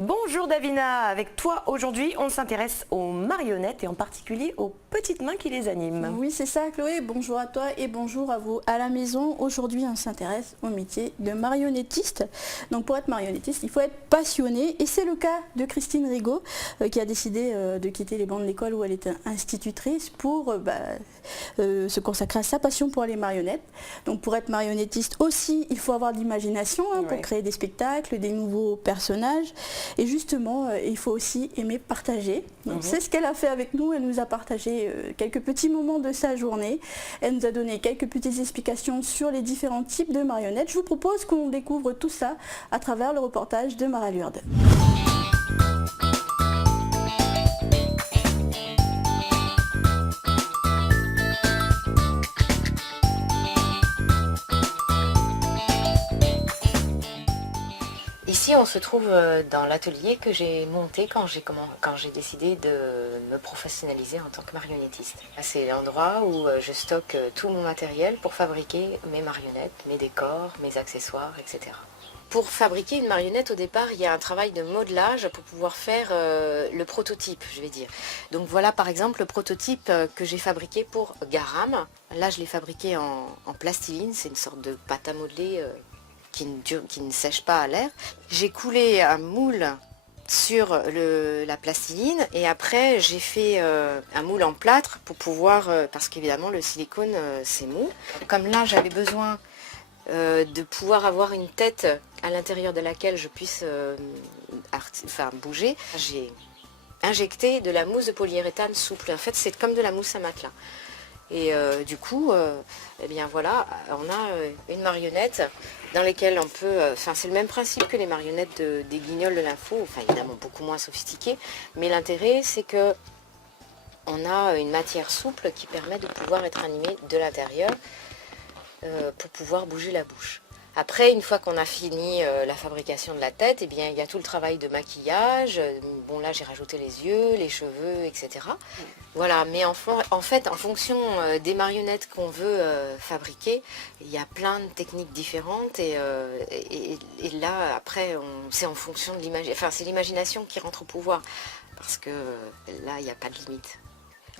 Bonjour Davina, avec toi aujourd'hui on s'intéresse aux marionnettes et en particulier aux petites mains qui les animent. Oui, c'est ça Chloé, bonjour à toi et bonjour à vous à la maison. Aujourd'hui on s'intéresse au métier de marionnettiste. Donc pour être marionnettiste, il faut être passionné et c'est le cas de Christine Rigaud qui a décidé de quitter les bancs de l'école où elle était institutrice pour se consacrer à sa passion pour les marionnettes. Donc pour être marionnettiste aussi, il faut avoir de l'imagination pour créer des spectacles, des nouveaux personnages. Et justement, il faut aussi aimer partager. Donc, c'est ce qu'elle a fait avec nous. Elle nous a partagé quelques petits moments de sa journée. Elle nous a donné quelques petites explications sur les différents types de marionnettes. Je vous propose qu'on découvre tout ça à travers le reportage de Mara Lourde. Ici, on se trouve dans l'atelier que j'ai monté quand j'ai décidé de me professionnaliser en tant que marionnettiste. C'est l'endroit où je stocke tout mon matériel pour fabriquer mes marionnettes, mes décors, mes accessoires, etc. Pour fabriquer une marionnette, au départ, il y a un travail de modelage pour pouvoir faire le prototype, je vais dire. Donc voilà, par exemple, le prototype que j'ai fabriqué pour Garam. Là, je l'ai fabriqué en plastiline, c'est une sorte de pâte à modeler qui ne sèche pas à l'air. J'ai coulé un moule sur la plastiline et après j'ai fait un moule en plâtre pour pouvoir, parce qu'évidemment le silicone c'est mou. Comme là j'avais besoin de pouvoir avoir une tête à l'intérieur de laquelle je puisse bouger, j'ai injecté de la mousse de polyuréthane souple. En fait c'est comme de la mousse à matelas. Et du coup, eh bien voilà, on a une marionnette dans laquelle on peut... c'est le même principe que les marionnettes des Guignols de l'info, enfin évidemment beaucoup moins sophistiquées, mais l'intérêt c'est que on a une matière souple qui permet de pouvoir être animé de l'intérieur pour pouvoir bouger la bouche. Après, une fois qu'on a fini la fabrication de la tête, eh bien, il y a tout le travail de maquillage. Bon, là, j'ai rajouté les yeux, les cheveux, etc. Voilà, mais en fait, en fonction des marionnettes qu'on veut fabriquer, il y a plein de techniques différentes. Et là, après, c'est en fonction de l'imagination. Enfin, c'est l'imagination qui rentre au pouvoir. Parce que là, il n'y a pas de limite.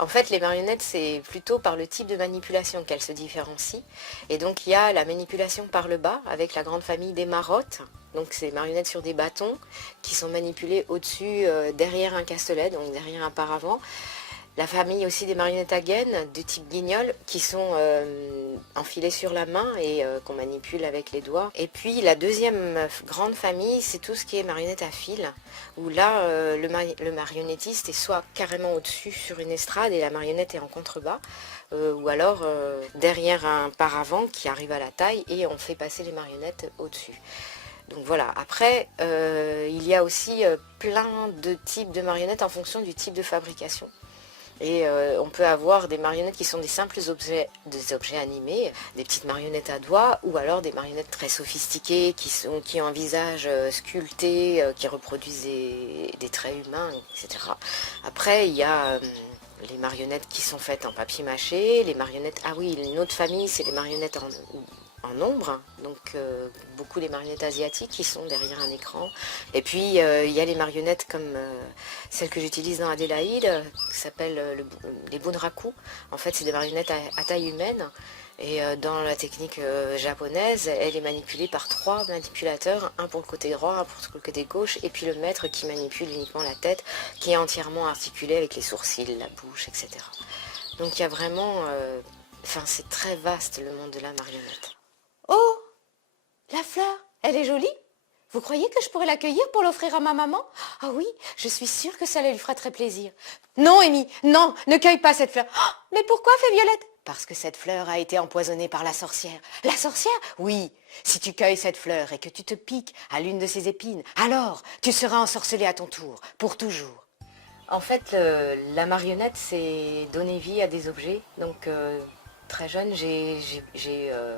En fait, les marionnettes, c'est plutôt par le type de manipulation qu'elles se différencient. Et donc, il y a la manipulation par le bas, avec la grande famille des marottes. Donc, c'est des marionnettes sur des bâtons qui sont manipulées au-dessus, derrière un castelet, donc derrière un paravent. La famille aussi des marionnettes à gaines du type guignol qui sont enfilées sur la main et qu'on manipule avec les doigts. Et puis la deuxième grande famille, c'est tout ce qui est marionnette à fil, où là le marionnettiste est soit carrément au-dessus sur une estrade et la marionnette est en contrebas, ou alors derrière un paravent qui arrive à la taille et on fait passer les marionnettes au-dessus. Donc voilà, après il y a aussi plein de types de marionnettes en fonction du type de fabrication. Et on peut avoir des marionnettes qui sont des simples objets, des objets animés, des petites marionnettes à doigts, ou alors des marionnettes très sophistiquées qui ont un visage sculpté, qui reproduisent des traits humains, etc. Après, il y a les marionnettes qui sont faites en papier mâché, les marionnettes... Ah oui, une autre famille, c'est les marionnettes en ombre, donc beaucoup les marionnettes asiatiques qui sont derrière un écran. Et puis il y a les marionnettes comme celle que j'utilise dans Adélaïde, qui s'appelle les bunraku. En fait, c'est des marionnettes à taille humaine. Et dans la technique japonaise, elle est manipulée par 3 manipulateurs, un pour le côté droit, un pour le côté gauche, et puis le maître qui manipule uniquement la tête, qui est entièrement articulée avec les sourcils, la bouche, etc. Donc il y a vraiment... c'est très vaste le monde de la marionnette. Oh, la fleur, elle est jolie. Vous croyez que je pourrais l'accueillir pour l'offrir à ma maman? Ah oui, je suis sûre que ça lui fera très plaisir. Non, Amy, non, ne cueille pas cette fleur. Oh, mais pourquoi, fait Violette? Parce que cette fleur a été empoisonnée par la sorcière. La sorcière? Oui. Si tu cueilles cette fleur et que tu te piques à l'une de ses épines, alors tu seras ensorcelée à ton tour, pour toujours. En fait, la marionnette, c'est donner vie à des objets, donc... Très jeune, j'ai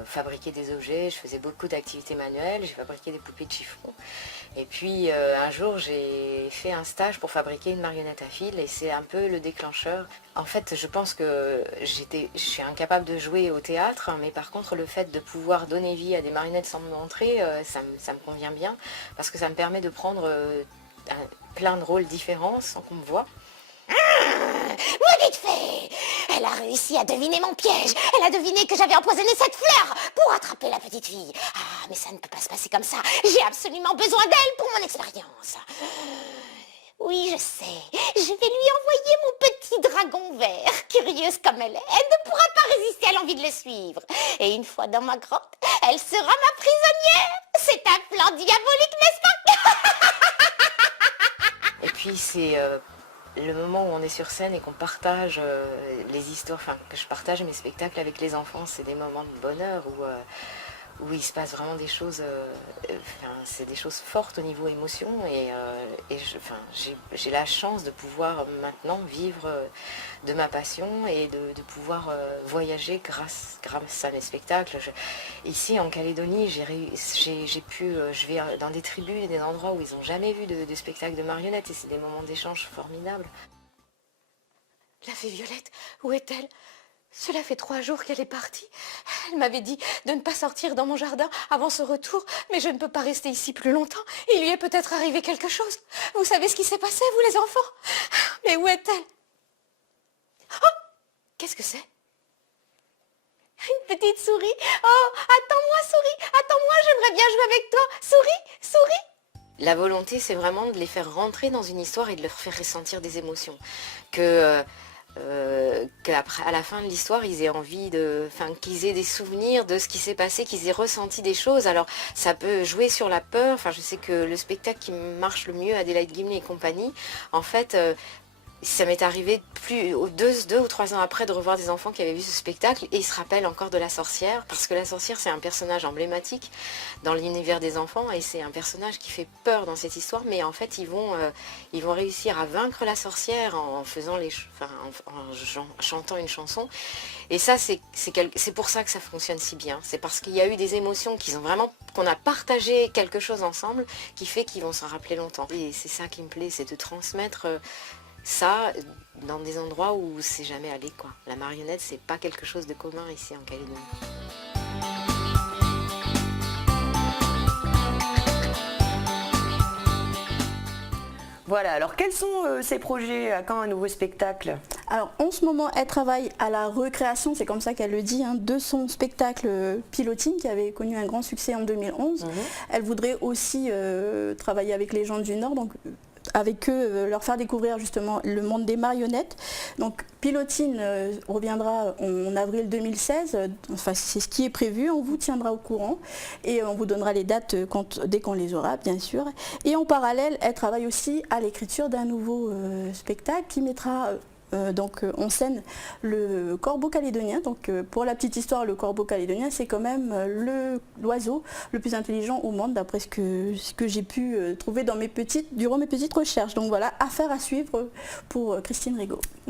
fabriqué des objets, je faisais beaucoup d'activités manuelles, j'ai fabriqué des poupées de chiffon. Et puis un jour, j'ai fait un stage pour fabriquer une marionnette à fil et c'est un peu le déclencheur. En fait, je pense que je suis incapable de jouer au théâtre, mais par contre, le fait de pouvoir donner vie à des marionnettes sans me montrer, ça me convient bien parce que ça me permet de prendre plein de rôles différents sans qu'on me voie. Maudite fée! Elle a réussi à deviner mon piège. Elle a deviné que j'avais empoisonné cette fleur pour attraper la petite fille. Ah, mais ça ne peut pas se passer comme ça. J'ai absolument besoin d'elle pour mon expérience. Oui, je sais. Je vais lui envoyer mon petit dragon vert. Curieuse comme elle ne pourra pas résister à l'envie de le suivre. Et une fois dans ma grotte, elle sera ma prisonnière. C'est un plan diabolique, n'est-ce pas? Et puis c'est le moment où on est sur scène et qu'on partage les histoires, enfin que je partage mes spectacles avec les enfants, c'est des moments de bonheur où il se passe vraiment des choses, c'est des choses fortes au niveau émotion et j'ai la chance de pouvoir maintenant vivre de ma passion et de pouvoir voyager grâce à mes spectacles. Ici en Calédonie, je vais dans des tribus et des endroits où ils n'ont jamais vu de spectacle de marionnettes et c'est des moments d'échange formidables. La fée Violette, où est-elle? Cela fait 3 jours qu'elle est partie. Elle m'avait dit de ne pas sortir dans mon jardin avant ce retour, mais je ne peux pas rester ici plus longtemps. Il lui est peut-être arrivé quelque chose. Vous savez ce qui s'est passé, vous les enfants? Mais où est-elle? Oh! Qu'est-ce que c'est? Une petite souris. Oh, attends-moi, souris. Attends-moi, j'aimerais bien jouer avec toi. Souris, souris. La volonté, c'est vraiment de les faire rentrer dans une histoire et de leur faire ressentir des émotions. Qu'à la fin de l'histoire, ils aient envie qu'ils aient des souvenirs de ce qui s'est passé, qu'ils aient ressenti des choses. Alors, ça peut jouer sur la peur. Enfin, je sais que le spectacle qui marche le mieux, Adélaïde Gimli et compagnie, en fait, ça m'est arrivé deux ou 3 ans après de revoir des enfants qui avaient vu ce spectacle et ils se rappellent encore de la sorcière parce que la sorcière c'est un personnage emblématique dans l'univers des enfants et c'est un personnage qui fait peur dans cette histoire mais en fait ils vont réussir à vaincre la sorcière en chantant une chanson et ça c'est pour ça que ça fonctionne si bien, c'est parce qu'il y a eu des émotions qu'on a partagé quelque chose ensemble qui fait qu'ils vont s'en rappeler longtemps et c'est ça qui me plaît, c'est de transmettre ça dans des endroits où c'est jamais allé quoi. La marionnette c'est pas quelque chose de commun ici en Calédonie. Voilà, alors quels sont ces projets? À quand un nouveau spectacle? Alors en ce moment, elle travaille à la recréation, c'est comme ça qu'elle le dit, de son spectacle Pilotine qui avait connu un grand succès en 2011. Elle voudrait aussi travailler avec les gens du Nord, donc avec eux, leur faire découvrir justement le monde des marionnettes. Donc Pilotine reviendra en avril 2016, enfin c'est ce qui est prévu, on vous tiendra au courant et on vous donnera les dates dès qu'on les aura bien sûr. Et en parallèle, elle travaille aussi à l'écriture d'un nouveau spectacle qui mettra en scène le corbeau calédonien. Donc pour la petite histoire, le corbeau calédonien c'est quand même l'oiseau le plus intelligent au monde d'après ce que j'ai pu trouver durant mes petites recherches. Donc voilà, affaire à suivre pour Christine Rigaud.